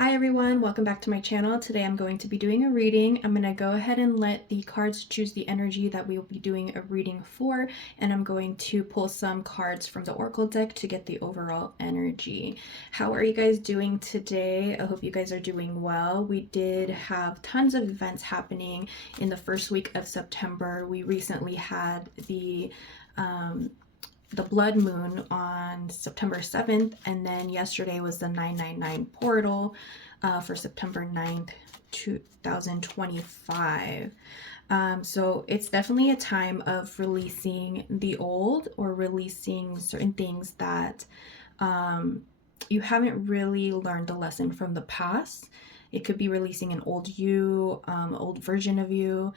Hi everyone, welcome back to my channel. Today I'm going to be doing a reading. I'm going to go ahead and let the cards choose the energy that we will be doing a reading for, and I'm going to pull some cards from the Oracle deck to get the overall energy. How are you guys doing today? I hope you guys are doing well. We did have tons of events happening in the first week of September. We recently had the blood moon on September 7th, and then yesterday was the 999 portal for September 9th, 2025. So it's definitely a time of releasing the old, or releasing certain things that you haven't really learned the lesson from the past. It could be releasing an old you, old version of you,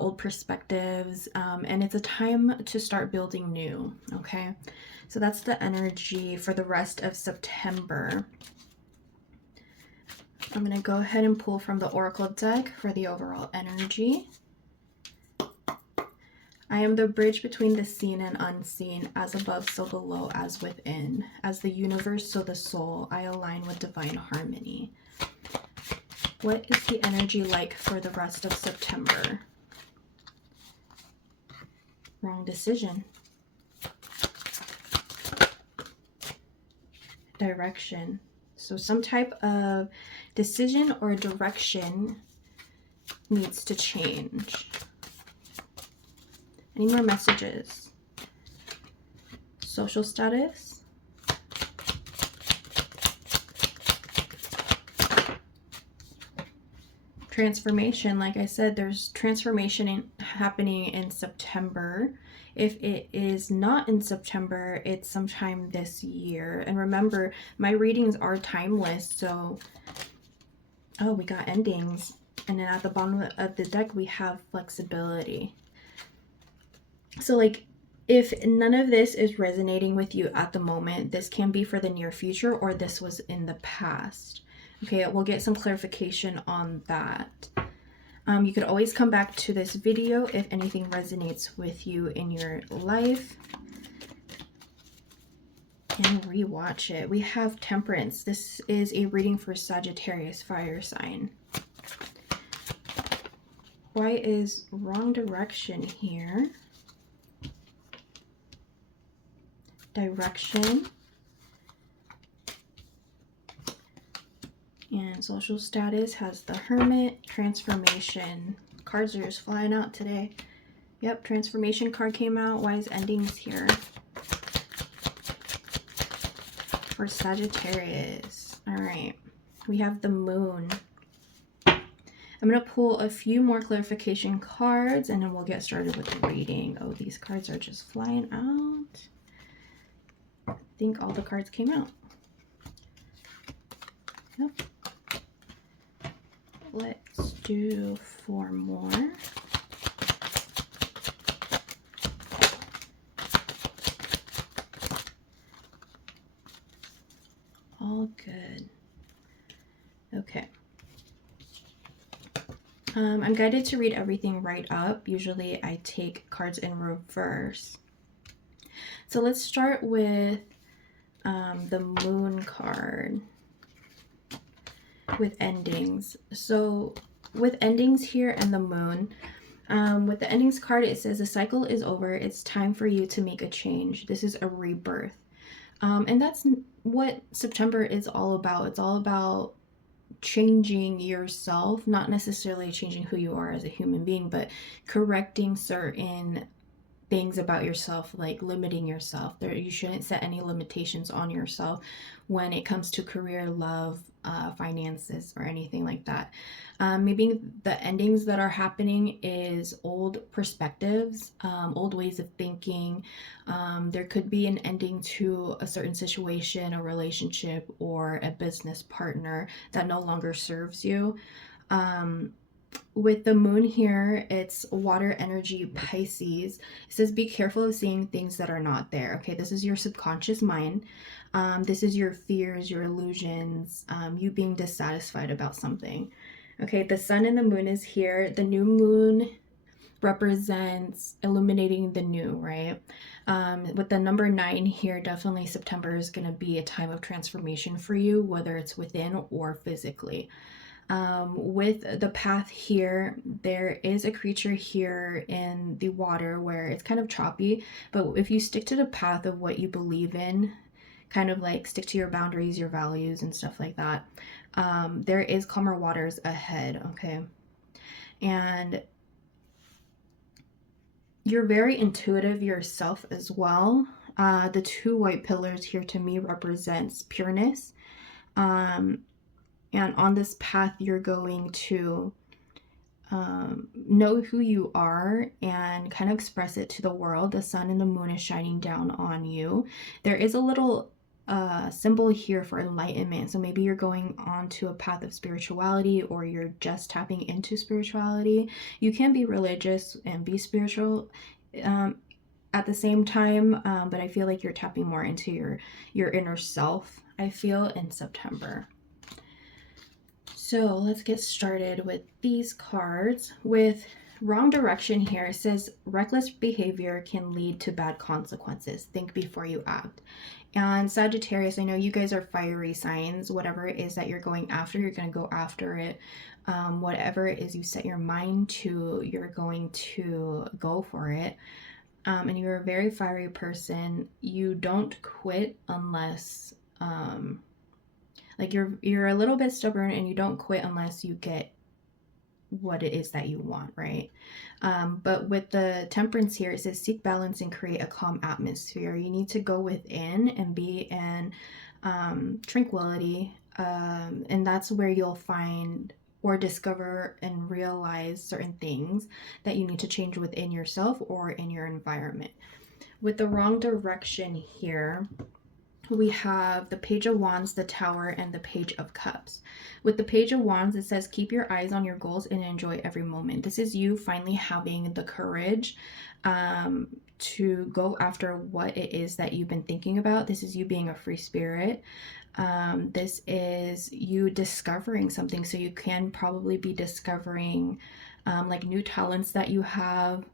old perspectives, and it's a time to start building new. Okay, so that's the energy for the rest of September. I'm going to go ahead and pull from the Oracle deck for the overall energy. I am the bridge between the seen and unseen, as above so below as within, as the universe so the soul, I align with divine harmony. What is the energy like for the rest of September? Wrong decision. Direction. So some type of decision or direction needs to change. Any more messages? Social status. Transformation. Like I said, there's transformation happening in September. If it is not in September, it's sometime this year. And remember, my readings are timeless. So, oh, we got endings. And then at the bottom of the deck, we have flexibility. So like, if none of this is resonating with you at the moment, this can be for the near future, or this was in the past. Okay, we'll get some clarification on that. You could always come back to this video if anything resonates with you in your life, and rewatch it. We have Temperance. This is a reading for Sagittarius fire sign. Why is wrong direction here? Direction. And social status has the Hermit. Transformation. Cards are just flying out today. Yep, transformation card came out. Why is endings here? For Sagittarius. Alright. We have the Moon. I'm going to pull a few more clarification cards, and then we'll get started with the reading. Oh, these cards are just flying out. I think all the cards came out. Yep. Let's do 4 more. All good. Okay. I'm guided to read everything right up. Usually I take cards in reverse. So let's start with the Moon card. With endings. So with endings here and the Moon, with the endings card, it says the cycle is over. It's time for you to make a change. This is a rebirth. And that's what September is all about. It's all about changing yourself, not necessarily changing who you are as a human being, but correcting certain things about yourself, like limiting yourself. You shouldn't set any limitations on yourself when it comes to career, love, finances, or anything like that. Maybe the endings that are happening is old perspectives, old ways of thinking. There could be an ending to a certain situation, a relationship, or a business partner that no longer serves you. With the Moon here, it's water energy, Pisces. It says be careful of seeing things that are not there. Okay, this is your subconscious mind. This is your fears, your illusions, you being dissatisfied about something. Okay, the Sun and the Moon is here. The new moon represents illuminating the new, right? With the number 9 here, definitely September is going to be a time of transformation for you, whether it's within or physically. With the path here, there is a creature here in the water where it's kind of choppy, but if you stick to the path of what you believe in, kind of like stick to your boundaries, your values, and stuff like that, there is calmer waters ahead, okay? And you're very intuitive yourself as well. The 2 white pillars here to me represents pureness. And on this path, you're going to know who you are and kind of express it to the world. The sun and the moon is shining down on you. There is a little symbol here for enlightenment. So maybe you're going on to a path of spirituality, or you're just tapping into spirituality. You can be religious and be spiritual at the same time, but I feel like you're tapping more into your inner self, I feel, in September. So let's get started with these cards. With wrong direction here, it says reckless behavior can lead to bad consequences. Think before you act. And Sagittarius, I know you guys are fiery signs. Whatever it is that you're going after, you're going to go after it. Whatever it is you set your mind to, you're going to go for it. And you're a very fiery person. You don't quit unless like you're a little bit stubborn, and you don't quit unless you get what it is that you want, right? But with the temperance here, it says seek balance and create a calm atmosphere. You need to go within and be in tranquility, and that's where you'll find or discover and realize certain things that you need to change within yourself or in your environment. With the wrong direction here, we have the Page of Wands, the Tower, and the Page of Cups. With the Page of Wands, it says keep your eyes on your goals and enjoy every moment. This is you finally having the courage to go after what it is that you've been thinking about. This is you being a free spirit. This is you discovering something. So you can probably be discovering like new talents that you have.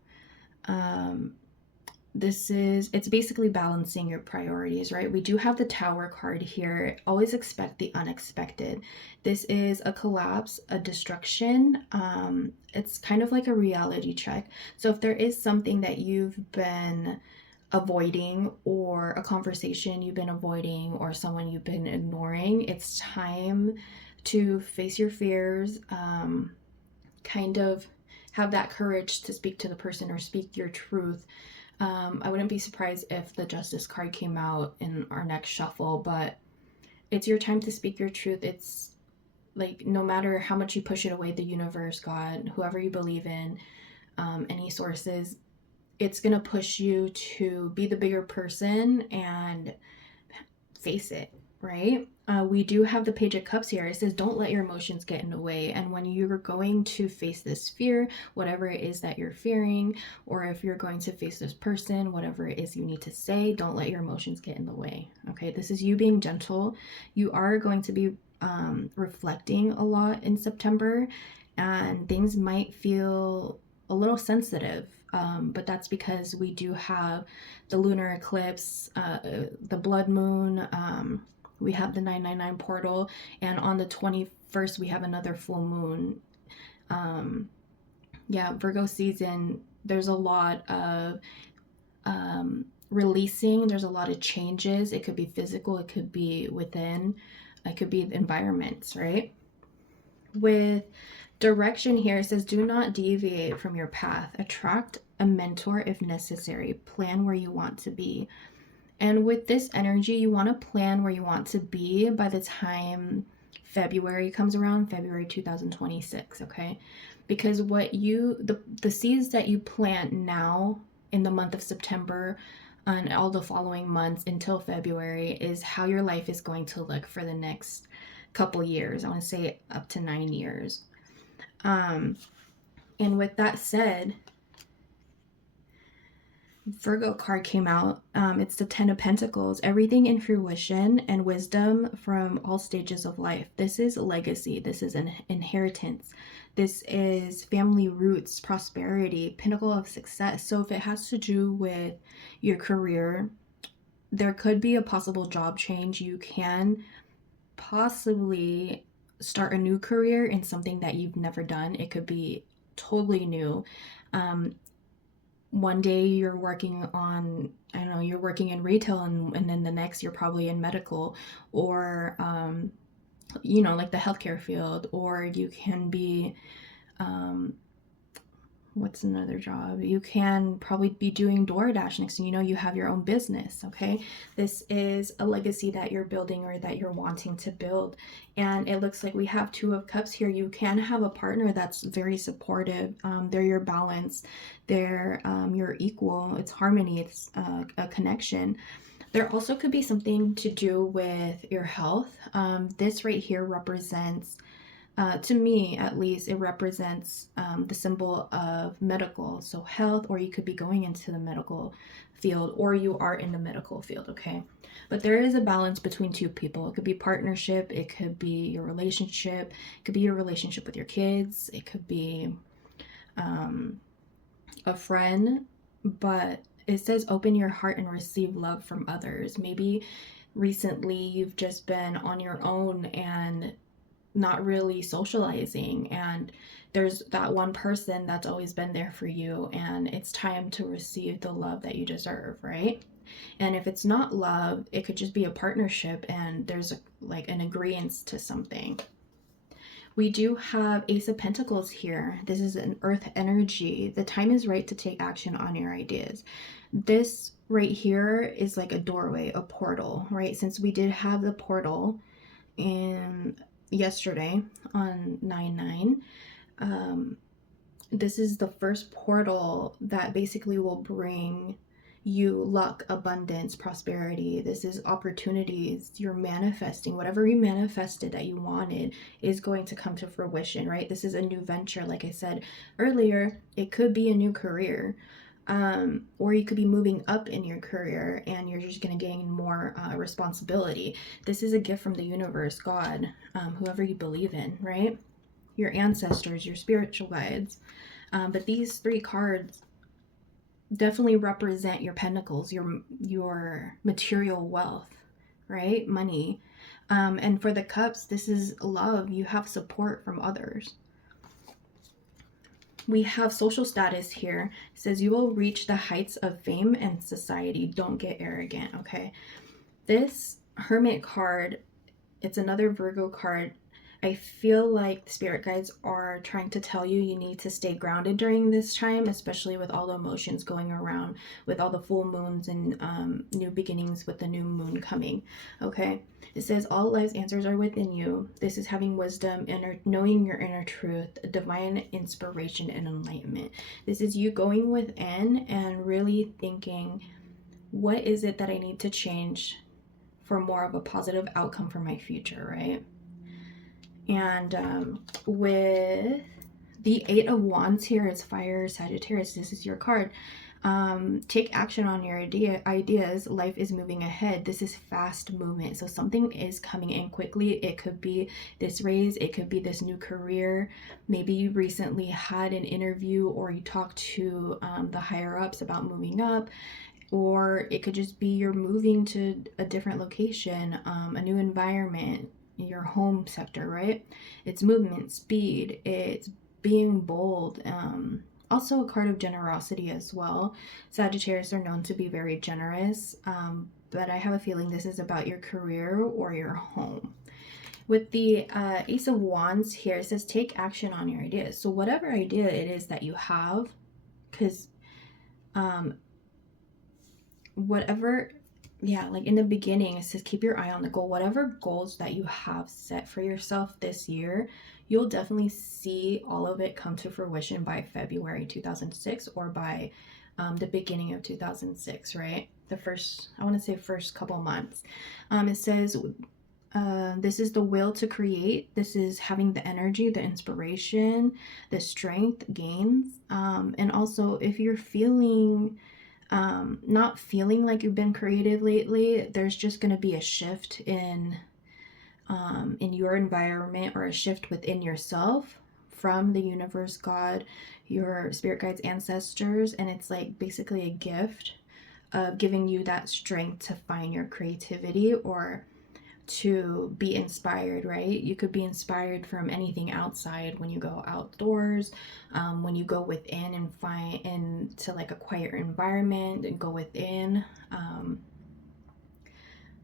It's basically balancing your priorities, right? We do have the Tower card here. Always expect the unexpected. This is a collapse, a destruction. It's kind of like a reality check. So if there is something that you've been avoiding, or a conversation you've been avoiding, or someone you've been ignoring, it's time to face your fears, kind of have that courage to speak to the person or speak your truth. I wouldn't be surprised if the Justice card came out in our next shuffle, but it's your time to speak your truth. It's like no matter how much you push it away, the universe, God, whoever you believe in, any sources, it's going to push you to be the bigger person and face it, right? We do have the Page of Cups here. It says don't let your emotions get in the way. And when you're going to face this fear, whatever it is that you're fearing, or if you're going to face this person, whatever it is you need to say, don't let your emotions get in the way. Okay, this is you being gentle. You are going to be reflecting a lot in September, and things might feel a little sensitive. But that's because we do have the lunar eclipse, the blood moon, we have the 999 portal, and on the 21st we have another full moon. Yeah, Virgo season, there's a lot of releasing, there's a lot of changes. It could be physical, it could be within, it could be environments, right? With direction here, it says do not deviate from your path. Attract a mentor if necessary. Plan where you want to be. And with this energy, you want to plan where you want to be by the time February comes around, February 2026, okay? Because the seeds that you plant now in the month of September and all the following months until February is how your life is going to look for the next couple years. I want to say up to 9 years. And with that said, Virgo card came out. It's the Ten of Pentacles. Everything in fruition and wisdom from all stages of life. This is legacy. This is an inheritance. This is family roots, prosperity, pinnacle of success. So if it has to do with your career, there could be a possible job change. You can possibly start a new career in something that you've never done. It could be totally new. Um, One day you're working on, I don't know, you're working in retail, and then the next you're probably in medical, or like the healthcare field, or you can be um, what's another job? You can probably be doing DoorDash. Next thing you know, you have your own business. Okay, this is a legacy that you're building or that you're wanting to build. And it looks like we have Two of Cups here. You can have a partner that's very supportive. They're your balance, they're your equal. It's harmony, it's a connection. There also could be something to do with your health. This right here represents, to me at least, it represents the symbol of medical, so health, or you could be going into the medical field, or you are in the medical field, okay? But there is a balance between two people. It could be partnership, it could be your relationship, it could be your relationship with your kids, it could be a friend, but it says open your heart and receive love from others. Maybe recently you've just been on your own and not really socializing, and there's that one person that's always been there for you, and it's time to receive the love that you deserve, right? And if it's not love, it could just be a partnership, and there's like an agreement to something. We do have Ace of Pentacles here. This is an earth energy. The time is right to take action on your ideas. This right here is like a doorway, a portal, right? Since we did have the portal in yesterday on 9/9, this is the first portal that basically will bring you luck, abundance, prosperity. This is opportunities. You're manifesting whatever you manifested that you wanted is going to come to fruition, right? This is a new venture. Like I said earlier, it could be a new career, or you could be moving up in your career and you're just going to gain more responsibility. This is a gift from the universe, God, whoever you believe in, right? Your ancestors, your spiritual guides. But these three cards definitely represent your pentacles, your material wealth, right? Money. And for the cups, this is love. You have support from others. We have social status here. It says you will reach the heights of fame and society. Don't get arrogant, okay? This Hermit card, it's another Virgo card. I feel like the spirit guides are trying to tell you you need to stay grounded during this time, especially with all the emotions going around, with all the full moons and new beginnings with the new moon coming, okay? It says all life's answers are within you. This is having wisdom, knowing your inner truth, divine inspiration, and enlightenment. This is you going within and really thinking, what is it that I need to change for more of a positive outcome for my future, right? And with the Eight of Wands here, it's fire, Sagittarius. This is your card. Take action on your ideas. Life is moving ahead. This is fast movement. So something is coming in quickly. It could be this raise. It could be this new career. Maybe you recently had an interview or you talked to the higher ups about moving up. Or it could just be you're moving to a different location, a new environment, your home sector, right? It's movement, speed, it's being bold. Also a card of generosity as well. Sagittarius are known to be very generous, but I have a feeling this is about your career or your home. With the Ace of Wands here, it says take action on your ideas. So whatever idea it is that you have, because whatever, yeah, like in the beginning it says keep your eye on the goal. Whatever goals that you have set for yourself this year, you'll definitely see all of it come to fruition by February 2006, or by the beginning of 2006, right? The first, I want to say first couple months. It says this is the will to create. This is having the energy, the inspiration, the strength gains. And also if you're feeling not feeling like you've been creative lately. There's just going to be a shift in your environment, or a shift within yourself from the universe, God, your spirit guides, ancestors, and it's like basically a gift of giving you that strength to find your creativity, or to be inspired, right? You could be inspired from anything outside when you go outdoors, when you go within and find into like a quiet environment and go within.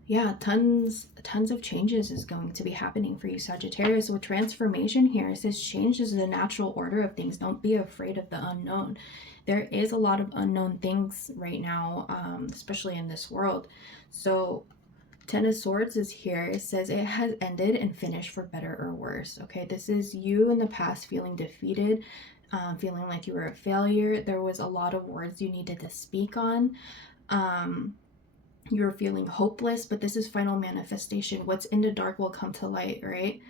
Yeah, tons of changes is going to be happening for you, Sagittarius. With transformation here, it says change is the natural order of things. Don't be afraid of the unknown. There is a lot of unknown things right now, especially in this world. So Ten of Swords is here. It says it has ended and finished for better or worse. Okay, this is you in the past feeling defeated, feeling like you were a failure. There was a lot of words you needed to speak on. You're feeling hopeless, but this is final manifestation. What's in the dark will come to light, right?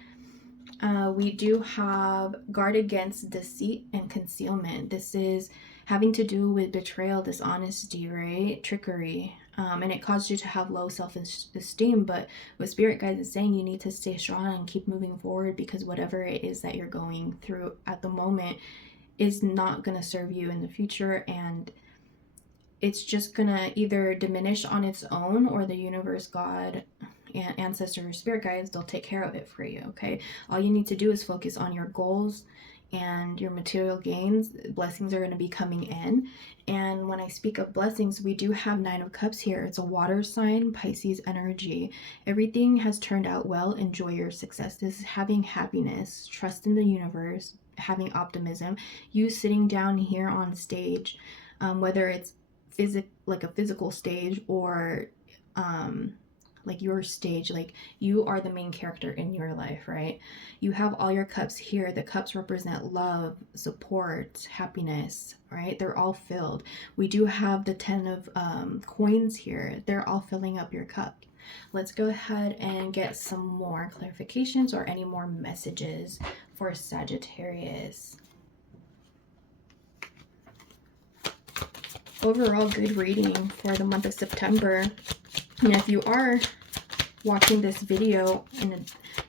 We do have guard against deceit and concealment. This is having to do with betrayal, dishonesty, right? Trickery. And it caused you to have low self-esteem. But what Spirit Guides is saying, you need to stay strong and keep moving forward, because whatever it is that you're going through at the moment is not going to serve you in the future. And it's just gonna either diminish on its own, or the universe, God, and ancestors, spirit guides, they'll take care of it for you. Okay, all you need to do is focus on your goals and your material gains. Blessings are going to be coming in. And when I speak of blessings, we do have Nine of Cups here. It's a water sign, Pisces energy. Everything has turned out well. Enjoy your success. This is having happiness, trust in the universe, having optimism. You sitting down here on stage, whether it's like a physical stage, or like your stage, like you are the main character in your life, right? You have all your cups here. The cups represent love, support, happiness, right? They're all filled. We do have the 10 of coins here. They're all filling up your cup. Let's go ahead and get some more clarifications or any more messages for Sagittarius. Overall, good reading for the month of September. And if you are watching this video in a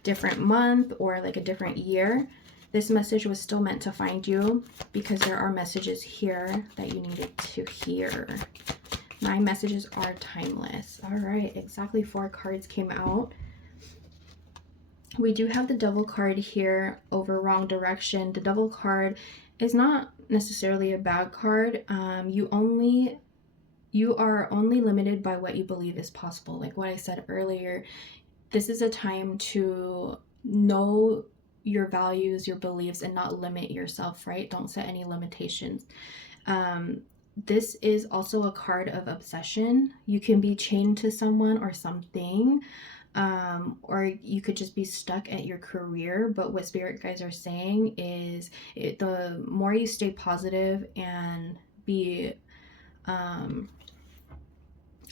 different month or like a different year, this message was still meant to find you, because there are messages here that you needed to hear. My messages are timeless. All right, exactly 4 cards came out. We do have the Devil card here, over wrong direction. The Devil card is not necessarily a bad card. You are only limited by what you believe is possible. Like what I said earlier, this is a time to know your values, your beliefs, and not limit yourself, right? Don't set any limitations. This is also a card of obsession. You can be chained to someone or something, or you could just be stuck at your career. But what spirit guides are saying is the more you stay positive and be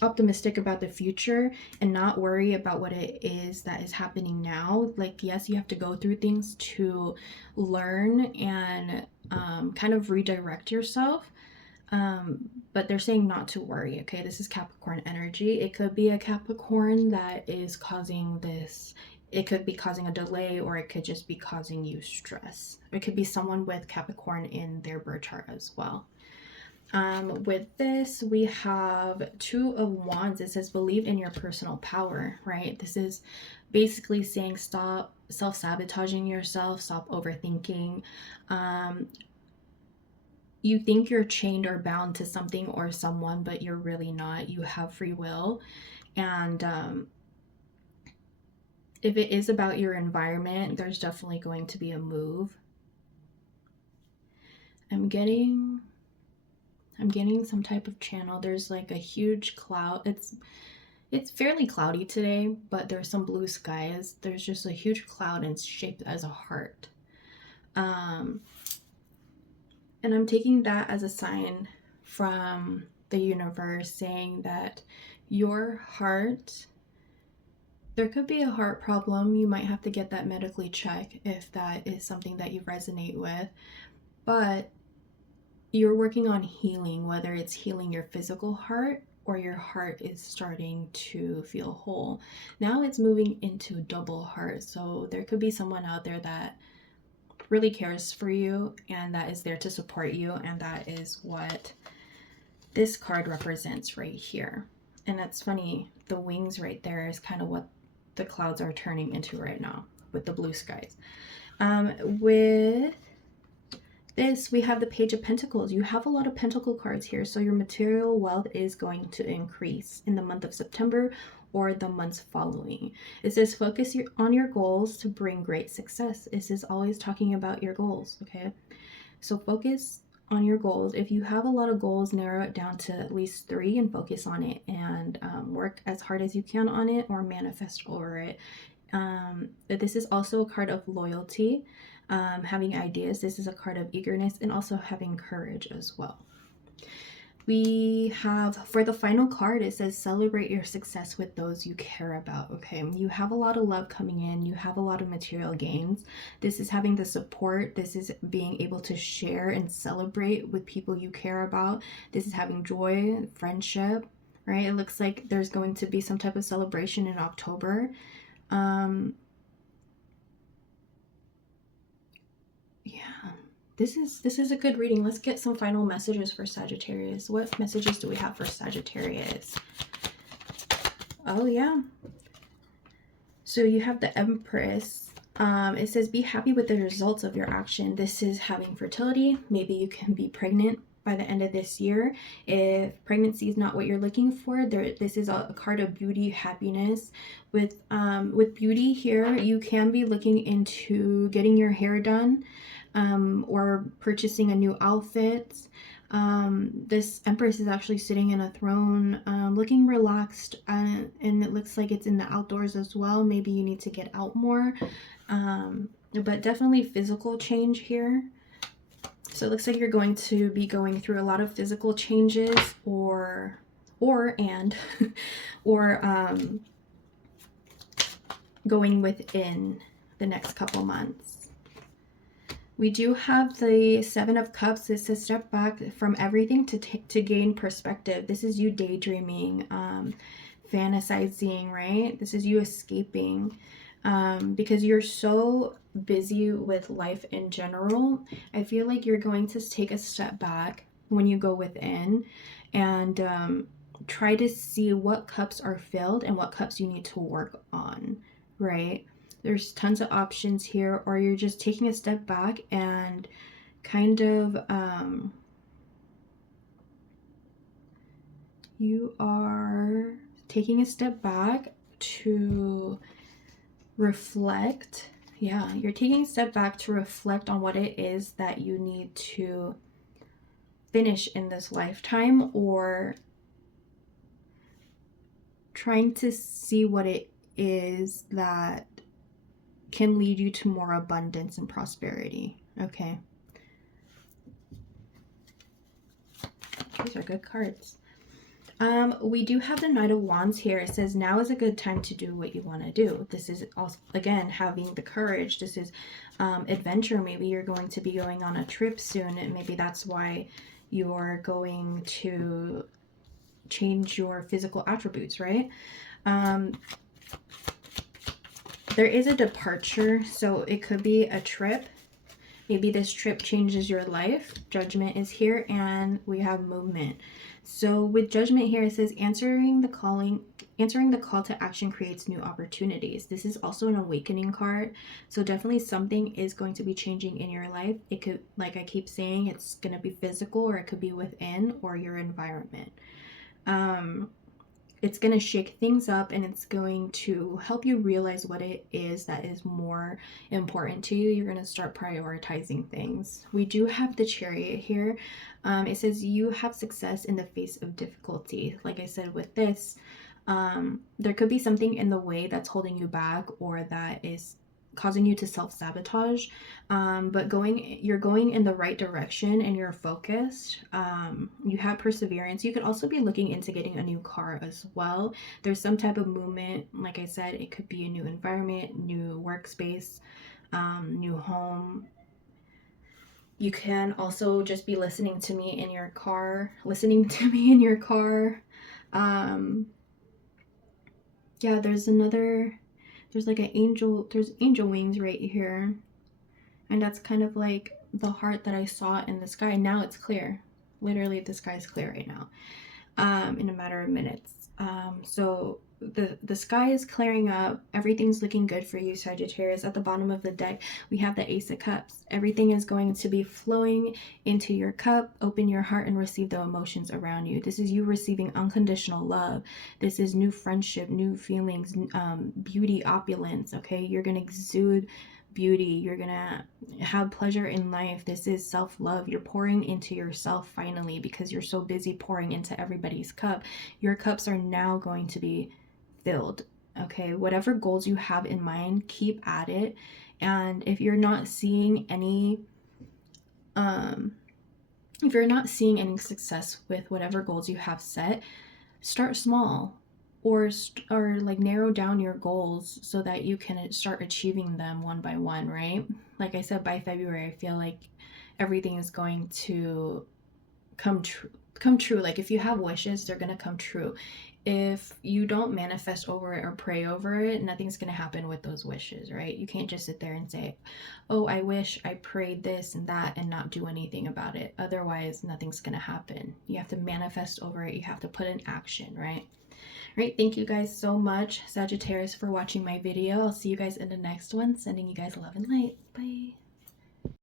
optimistic about the future and not worry about what it is that is happening now. Like, yes, you have to go through things to learn and kind of redirect yourself. But they're saying not to worry. Okay, this is Capricorn energy. It could be a Capricorn that is causing this. It could be causing a delay, or it could just be causing you stress. It could be someone with Capricorn in their birth chart as well. With this, we have 2 of Wands. It says believe in your personal power, right? This is basically saying stop self-sabotaging yourself, stop overthinking. You think you're chained or bound to something or someone, but you're really not. You have free will. And if it is about your environment, there's definitely going to be a move. I'm getting some type of channel. There's like a huge cloud. It's fairly cloudy today, but there's some blue skies. There's just a huge cloud and it's shaped as a heart. And I'm taking that as a sign from the universe saying that your heart, there could be a heart problem. You might have to get that medically checked if that is something that you resonate with. But you're working on healing, whether it's healing your physical heart or your heart is starting to feel whole. Now it's moving into double heart. So there could be someone out there that really cares for you and that is there to support you, and that is what this card represents right here. And it's funny, the wings right there is kind of what the clouds are turning into right now with the blue skies. With this, we have the Page of Pentacles. You have a lot of Pentacle cards here, so your material wealth is going to increase in the month of September or the months following. It says focus on your goals to bring great success. This is always talking about your goals, okay? So focus on your goals. If you have a lot of goals, narrow it down to at least 3 and focus on it, and work as hard as you can on it or manifest over it. This is also a card of loyalty, having ideas. This is a card of eagerness and also having courage as well. We have, for the final card, it says celebrate your success with those you care about. Okay, you have a lot of love coming in, you have a lot of material gains. This is having the support, this is being able to share and celebrate with people you care about. This is having joy, friendship, right? It looks like there's going to be some type of celebration in October. Yeah, this is a good reading. Let's get some final messages for Sagittarius. What messages do we have for Sagittarius? Oh yeah, so you have the Empress. It says be happy with the results of your action. This is having fertility. Maybe you can be pregnant by the end of this year. If pregnancy is not what you're looking for, this is a card of beauty, happiness. With beauty here, you can be looking into getting your hair done, or purchasing a new outfit. This Empress is actually sitting in a throne, looking relaxed, and it looks like it's in the outdoors as well. Maybe you need to get out more, but definitely physical change here. So it looks like you're going to be going through a lot of physical changes, or going within the next couple months. We do have the Seven of Cups. This is step back from everything to gain perspective. This is you daydreaming, fantasizing, right? This is you escaping, because you're so busy with life in general. I feel like you're going to take a step back when you go within and try to see what cups are filled and what cups you need to work on, right? There's tons of options here, or you're just taking a step back and kind of you are taking a step back to reflect. Yeah, you're taking a step back to reflect on what it is that you need to finish in this lifetime, or trying to see what it is that can lead you to more abundance and prosperity. Okay. These are good cards. We do have the Knight of Wands here. It says now is a good time to do what you want to do. This is also, again, having the courage. This is adventure. Maybe you're going to be going on a trip soon, and maybe that's why you're going to change your physical attributes, right? There is a departure, so it could be a trip. Maybe this trip changes your life. Judgment is here, and we have movement. So with Judgment here, it says answering the call to action creates new opportunities. This is also an awakening card. So definitely something is going to be changing in your life. It could, like I keep saying, it's going to be physical, or it could be within, or your environment. It's going to shake things up, and it's going to help you realize what it is that is more important to you. You're going to start prioritizing things. We do have the Chariot here. It says you have success in the face of difficulty. Like I said, with this, there could be something in the way that's holding you back, or that is causing you to self-sabotage, but you're going in the right direction, and you're focused. You have perseverance. You could also be looking into getting a new car as well. There's some type of movement. Like I said, it could be a new environment, new workspace, new home. You can also just be listening to me in your car, Yeah, there's like there's angel wings right here. And that's kind of like the heart that I saw in the sky. Now it's clear. Literally, the sky is clear right now, in a matter of minutes. So the sky is clearing up. Everything's looking good for you, Sagittarius. At the bottom of the deck, we have the Ace of Cups. Everything is going to be flowing into your cup. Open your heart and receive the emotions around you. This is you receiving unconditional love. This is new friendship, new feelings, beauty, opulence. Okay, you're gonna exude beauty. You're gonna have pleasure in life. This is self-love. You're pouring into yourself finally, because you're so busy pouring into everybody's cup. Your cups are now going to be filled. Okay, whatever goals you have in mind, keep at it. And if you're not seeing any success with whatever goals you have set, start small, or like narrow down your goals so that you can start achieving them one by one, right? Like I said, by February, I feel like everything is going to come true. Like if you have wishes, they're going to come true. If you don't manifest over it or pray over it, nothing's going to happen with those wishes, right? You can't just sit there and say, oh, I wish I prayed this and that, and not do anything about it. Otherwise, nothing's going to happen. You have to manifest over it. You have to put in action, right? Right, thank you guys so much, Sagittarius, for watching my video. I'll see you guys in the next one. Sending you guys love and light. Bye.